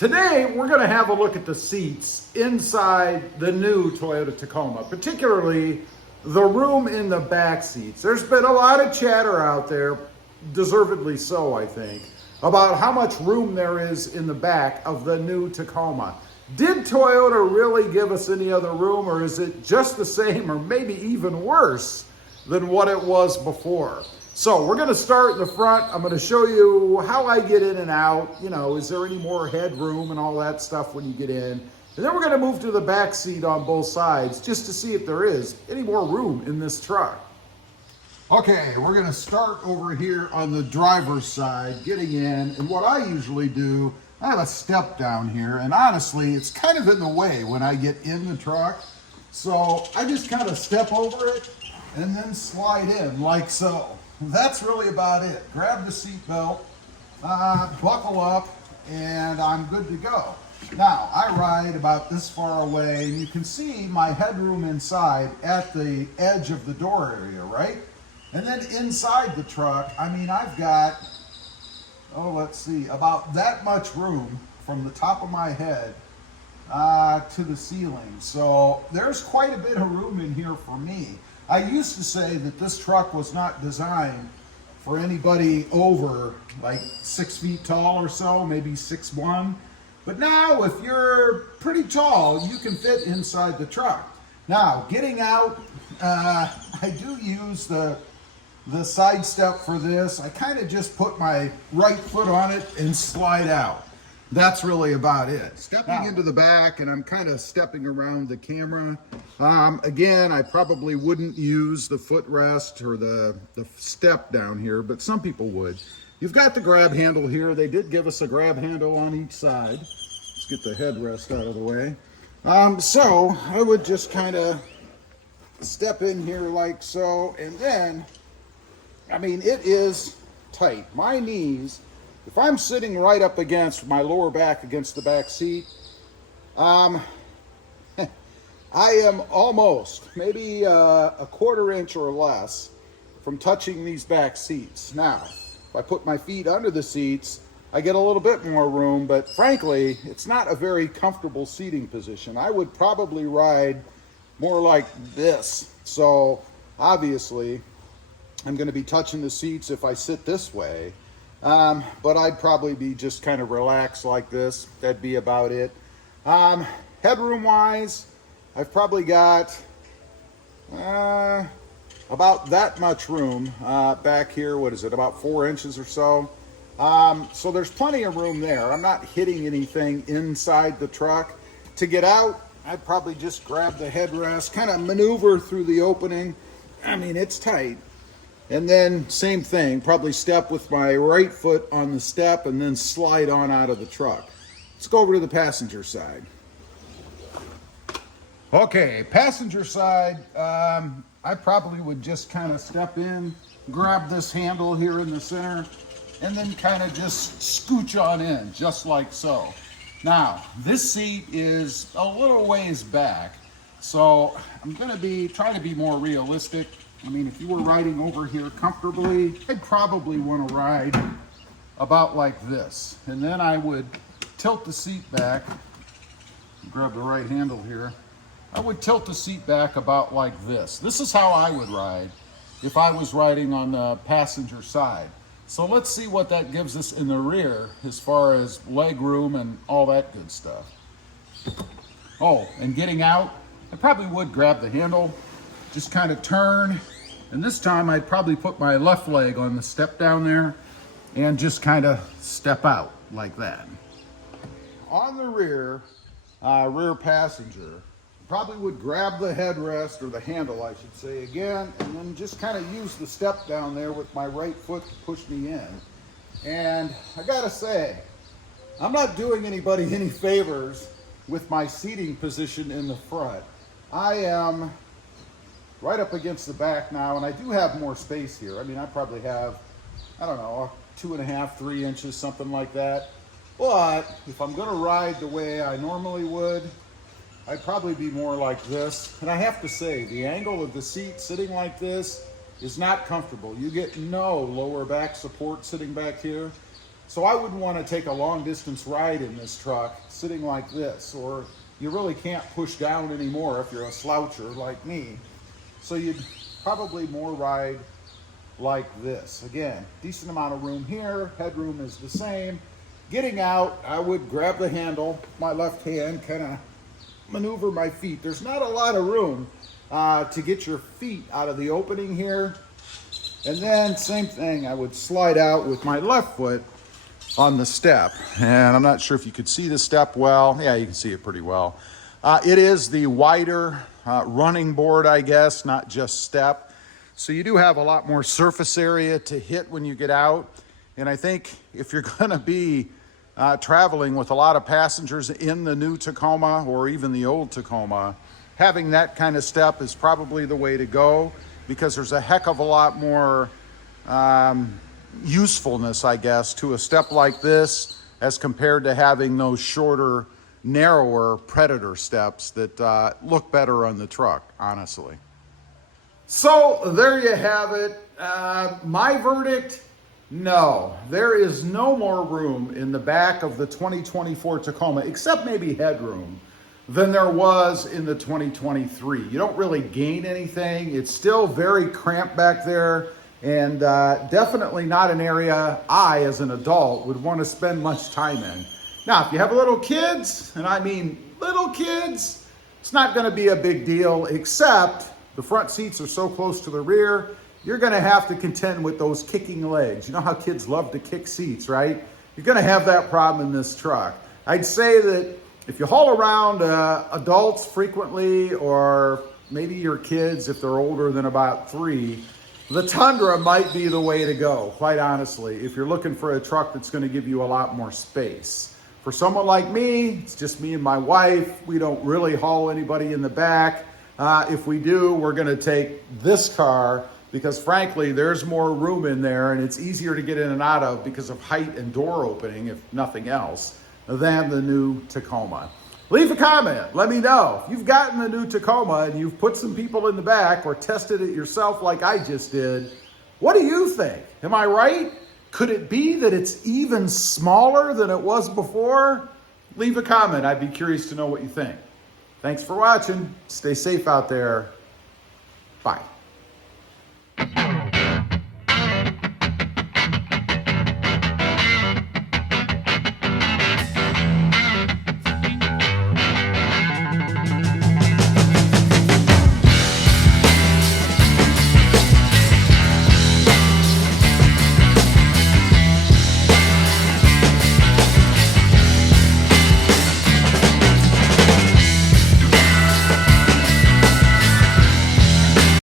Today, we're going to have a look at the seats inside the new Toyota Tacoma, particularly the room in the back seats. There's been a lot of chatter out there, deservedly so, I think, about how much room there is in the back of the new Tacoma. Did Toyota really give us any other room, or is it just the same or maybe even worse than what it was before? So we're going to start in the front. I'm going to show you how I get in and out. You know, is there any more headroom and all that stuff when you get in? And then we're going to move to the back seat on both sides just to see if there is any more room in this truck. Okay, we're going to start over here on the driver's side, getting in. And what I usually do, I have a step down here. And honestly, it's kind of in the way when I get in the truck. So I just kind of step over it and then slide in like so. That's really about it. Grab the seat belt, buckle up, and I'm good to go. Now, I ride about this far away, and you can see my headroom inside at the edge of the door area, right? And then inside the truck, I mean, I've got, let's see, about that much room from the top of my head to the ceiling. So there's quite a bit of room in here for me. I used to say that this truck was not designed for anybody over like 6 feet tall or so, maybe 6'1". But now if you're pretty tall, you can fit inside the truck. Now, getting out, I do use the side step for this. I kind of just put my right foot on it and slide out. That's really about it. Stepping into the back, and I'm kind of stepping around the camera. Again, I probably wouldn't use the footrest or the step down here, but some people would. You've got the grab handle here. They did give us a grab handle on each side. Let's get the headrest out of the way. So I would just kind of step in here like so, and then, I mean, it is tight. My knees, if I'm sitting right up against my lower back against the back seat, I am almost maybe a quarter inch or less from touching these back seats. Now, if I put my feet under the seats, I get a little bit more room, but frankly, it's not a very comfortable seating position. I would probably ride more like this. So obviously, I'm going to be touching the seats if I sit this way. But I'd probably be just kind of relaxed like this. That'd be about it. Headroom wise, I've probably got about that much room back here. What is it, about 4 inches or so? So there's plenty of room there. I'm not hitting anything inside the truck. To get out, I'd probably just grab the headrest, kind of maneuver through the opening. I mean, it's tight. And then same thing, probably step with my right foot on the step and then slide on out of the truck. Let's go over to the passenger side. Okay, passenger side, I probably would just kind of step in, grab this handle here in the center, and then kind of just scooch on in, just like so. Now, this seat is a little ways back, so I'm gonna be trying to be more realistic. I mean, if you were riding over here comfortably, I'd probably want to ride about like this. And then I would tilt the seat back, grab the right handle here. I would tilt the seat back about like this. This is how I would ride if I was riding on the passenger side. So let's see what that gives us in the rear as far as leg room and all that good stuff. Oh, and getting out, I probably would grab the handle, just kind of turn, and this time I'd probably put my left leg on the step down there and just kind of step out like that. On the rear passenger, probably would grab the headrest, or the handle I should say again, and then just kind of use the step down there with my right foot to push me in. And I gotta say, I'm not doing anybody any favors with my seating position in the front. I am right up against the back now, and I do have more space here. I mean, I probably have, I don't know, 2.5, 3 inches, something like that. But if I'm gonna ride the way I normally would, I'd probably be more like this. And I have to say, the angle of the seat sitting like this is not comfortable. You get no lower back support sitting back here. So I wouldn't want to take a long distance ride in this truck sitting like this, or you really can't push down anymore if you're a sloucher like me. So you'd probably more ride like this. Again, decent amount of room here, headroom is the same. Getting out, I would grab the handle, my left hand, kind of maneuver my feet. There's not a lot of room to get your feet out of the opening here. And then same thing, I would slide out with my left foot on the step. And I'm not sure if you could see the step well. Yeah, you can see it pretty well. It is the wider running board, I guess, not just step. So you do have a lot more surface area to hit when you get out. And I think if you're gonna be traveling with a lot of passengers in the new Tacoma or even the old Tacoma, having that kind of step is probably the way to go, because there's a heck of a lot more usefulness, I guess, to a step like this as compared to having those shorter, narrower Predator steps that look better on the truck, honestly. So there you have it. My verdict, no. There is no more room in the back of the 2024 Tacoma, except maybe headroom, than there was in the 2023. You don't really gain anything. It's still very cramped back there, and definitely not an area I, as an adult, would want to spend much time in. Now, if you have little kids, and I mean little kids, it's not going to be a big deal, except the front seats are so close to the rear, you're going to have to contend with those kicking legs. You know how kids love to kick seats, right? You're going to have that problem in this truck. I'd say that if you haul around adults frequently, or maybe your kids if they're older than about 3, the Tundra might be the way to go, quite honestly, if you're looking for a truck that's going to give you a lot more space. For someone like me, it's just me and my wife. We don't really haul anybody in the back. If we do, we're going to take this car because, frankly, there's more room in there and it's easier to get in and out of because of height and door opening, if nothing else, than the new Tacoma. Leave a comment. Let me know. If you've gotten the new Tacoma and you've put some people in the back or tested it yourself like I just did, what do you think? Am I right? Could it be that it's even smaller than it was before? Leave a comment. I'd be curious to know what you think. Thanks for watching. Stay safe out there. Bye.